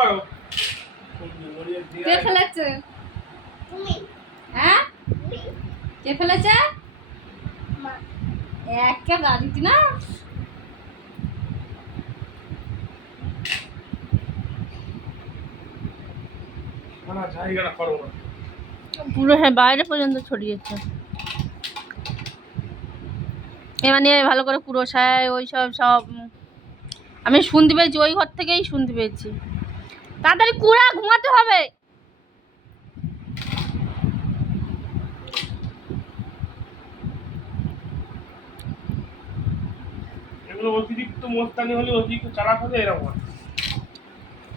করো। কে ফেলেছে? তুমি হ্যাঁ, তুমি কে ফেলেছে? মা একটা গাড়িতে না না জায়গাটা করো না। পুরো, হ্যাঁ বাইরে পর্যন্ত ছড়িয়েছে। এবার নিয়ে ভালো করে কুড়োসায় ওই সব সব আমি শুনতে পেয়েছি, ওই ঘর থেকেই শুনতে পেয়েছি। তাড়াতাড়ি কুড়া, ঘুমাতে হবে। এগুলো অতিরিক্ত মোস্তানি হলে অতিরিক্ত চালাক হলে এরকম হয়।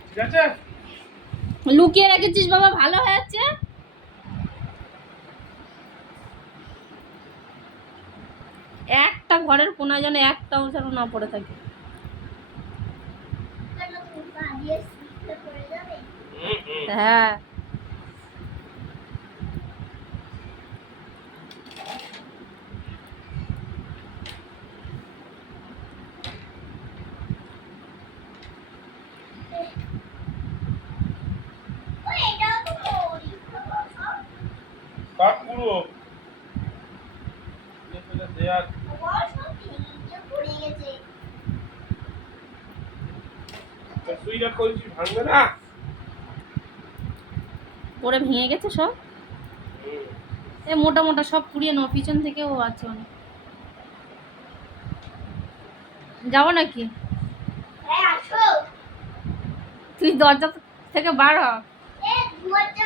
ঠিক আছে? লুকিয়ে রেখেছিস বাবা, ভালো হয়েছে। একটা ঘরের কোনায় যেন একটাও যেন না পড়ে থাকে। কেন তুমি পা দিয়ে স্লিপে পড়ে যাবে? হ্যাঁ, ওই এটাও তো পড়ি। কাক পুরো ফেলে দেয়ার ওর সব ভেঙে পড়ে গেছে। সুইটা কইছি ভাঙবে না। পরে ভেঙে গেছে সব। এ মোটা মোটা সব পুড়িয়ে নাও, পিছন থেকেও আছে অনেক। যাবো নাকি? হ্যাঁ আসো। তুই দরজা থেকে বার হ। এ দুয়ারটা